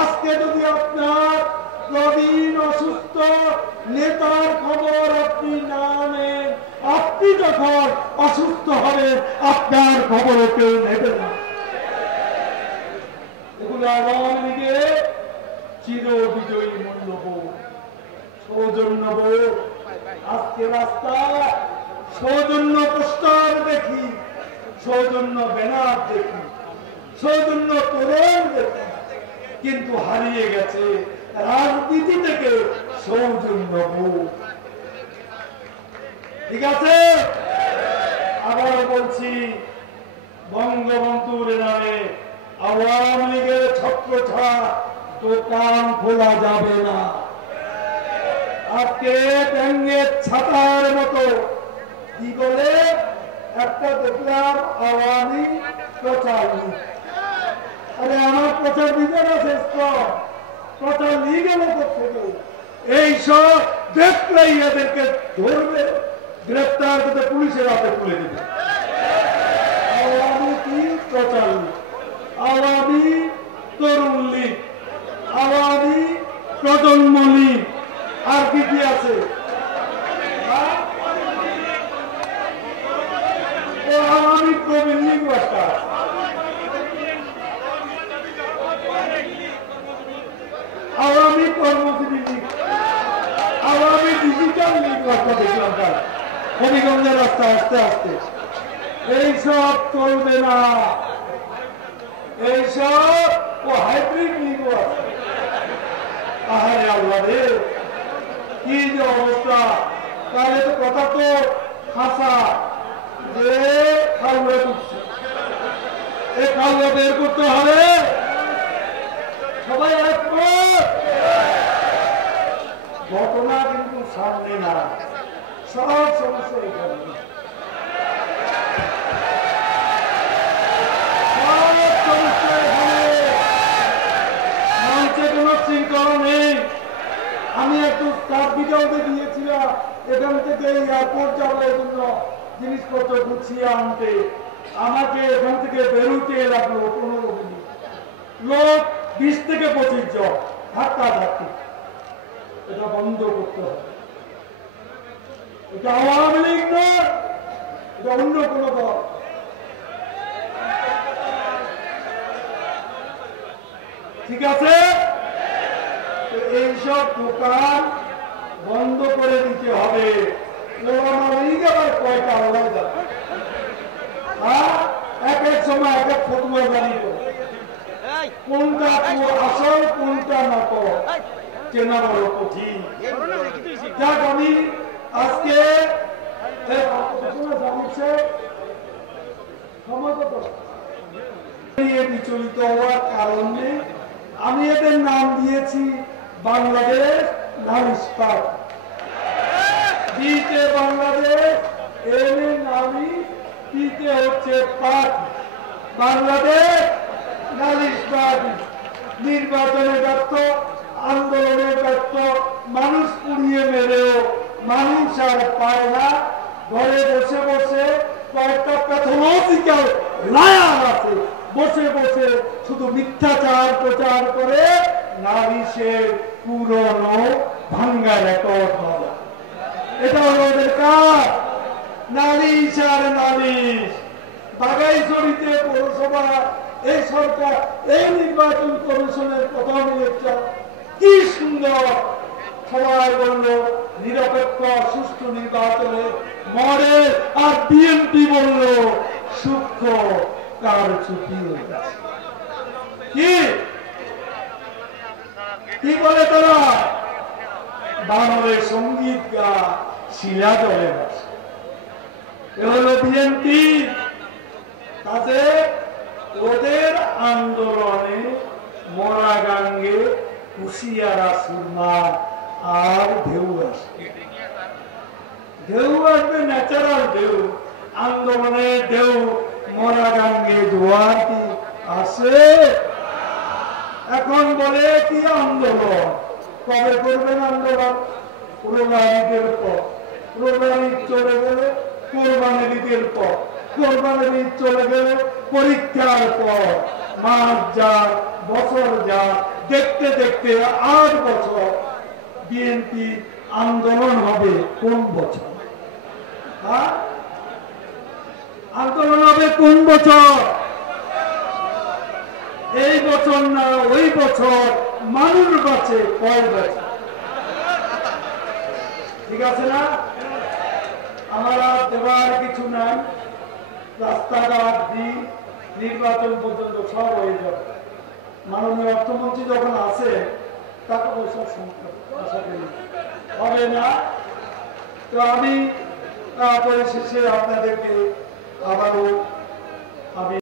আজকে যদি আপনার প্রবীণ অসুস্থ নেতার খবর আপনি না নেন, আপনি যখন অসুস্থ হবে আপনার খবরও কেউ নেবে না। এগুলো আওয়ামী লীগের চির বিজয়ী মূল্যবোধ, সৌজন্যবোধ। আজকে রাস্তায় সৌজন্য পোস্টার দেখি, সৌজন্য ব্যানার দেখি, সৌজন্য তোরণ দেখি, কিন্তু হারিয়ে গেছে রাজনীতি থেকে সৌজন্যবোধ। ঠিক আছে, আবার বলছি, বঙ্গবন্ধুর নামে আওয়ামী লীগের ছত্রছায়া দোকান খোলা যাবে না। আজকে ব্যাঙের ছাতার মতো কি বলে একটা দেখলাম আওয়ামী প্রচার লীগ। আরে আমার প্রচার দিতে না শেষ প্রচার লীগ এলো থেকে এইসব দেখলেই এদেরকে ধরবে, গ্রেপ্তার করতে পুলিশের হাতে তুলে দেবে। আওয়ামী কি প্রচার লীগ, আওয়ামী তরুণ লীগ, আওয়ামী প্রজন্ম লীগ, আর কি কি আছে? আওয়ামী প্রবীণ লীগ, আওয়ামী কর্মজীবী লীগ, আওয়ামী ডিজিটাল লীগ রাস্তা দেখলাম তার হবিগঞ্জের রাস্তা আস্তে আস্তে। এইসব চলবে না, এইসব ও হাইব্রিড লীগ আছে। আহারে আল্লাহ রে, কি যে অবস্থা! তাহলে তো কথা তো হাসা যে খালুয়া করছে, এই খালুয়া বের করতে হবে। সবাই ঘটনা কিন্তু সামনে না, সব সমস্যা এখানে। মঞ্চে কোন শৃঙ্খলা নেই। আমি একটু স্টাফ ভিডিওতে দিয়েছিলাম, এখান থেকে এয়ারপোর্ট যাওয়ার জন্য জিনিসপত্র গুছিয়ে আনতে আমাকে এখান থেকে বেরোতে লাগলো 15 মিনিট। লোক 20 থেকে 25 জন ধাক্কা ধাক্কি। এটা বন্ধ করতে হবে। এটা আওয়ামী লীগ না, এটা অন্য কোন দল। ঠিক আছে, এইসব দোকান বন্ধ করে দিতে হবে। আবার কয়টা আল্লাহ যাবে, এক এক সময় এক এক ফতুয়া জারি করে, কোনটা আসল কোনটা নকল চেনা বড় কঠিন। যাক, আমি আজকে বিচলিত হওয়ার কারণে আমি এদের নাম দিয়েছি বাংলাদেশ নালিশ পার্টি। দিতে বাংলাদেশ, এর নামই দিতে হচ্ছে পার্টি, বাংলাদেশ নালিশ পার্টি। নির্বাচনে ব্যর্থ, আন্দোলনে ব্যর্থ, মানুষ পুড়িয়ে মেরেও মানুষ আর পায় না। ঘরে বসে বসে কয়েকটা প্যাথোলজিক্যাল লায়ার আছে, বসে বসে শুধু মিথ্যাচার প্রচার করে নালিশের পুরনো ভাঙ্গা রেকর্ড বলা। এটা হলো ওদের কাজ, নালিশ আর নালিশ। বাগাইছড়িতে পৌরসভা এই সরকার, এই নির্বাচন কমিশনের প্রথম ইলেকশন কি সুন্দর, সবাই বলল নিরপেক্ষ সুষ্ঠু নির্বাচনে মডেল, আর বিএনপি বলল সূক্ষ্ম কারচুপি হয়ে গেছে। কি বলে তারা? বানরের সঙ্গীত গা, শিলা জলে বসে। এ হলো বিএনপি। তাতে ওদের আন্দোলনে মরা গাঙ্গে কুশিয়ারা সুরমা আর ঢেউ আসবে, ঢেউ আসবে, ন্যাচারাল ঢেউ, আন্দোলনের ঢেউ। মরা গাঙ্গে জোয়ার কি আসে? এখন বলে কি আন্দোলন, কবে করবেন আন্দোলন? কোরবানির পর, কোরবানি চলে গেলে কোরবানির ঈদের পর, কোরবানির ঈদ চলে গেলে পরীক্ষার পর, মাস যাক, বছর যাক, দেখতে দেখতে 8 বছর বিএনপি আন্দোলন হবে কোন বছর? হ্যাঁ, আন্দোলন হবে কোন বছর? এই বছর না ওই বছর। মানুষ বাঁচে কয় বছর? ঠিক আছে না? আমরা দেওয়ার কিছু নাই, রাস্তাঘাট দিন নির্বাচন পর্যন্ত সব হয়ে যাবে। মাননীয় অর্থমন্ত্রী যখন আছে টাকা পয়সার সংকট আশা করি হবে না। তো আমি পরিশেষে আপনাদেরকে আবারও আমি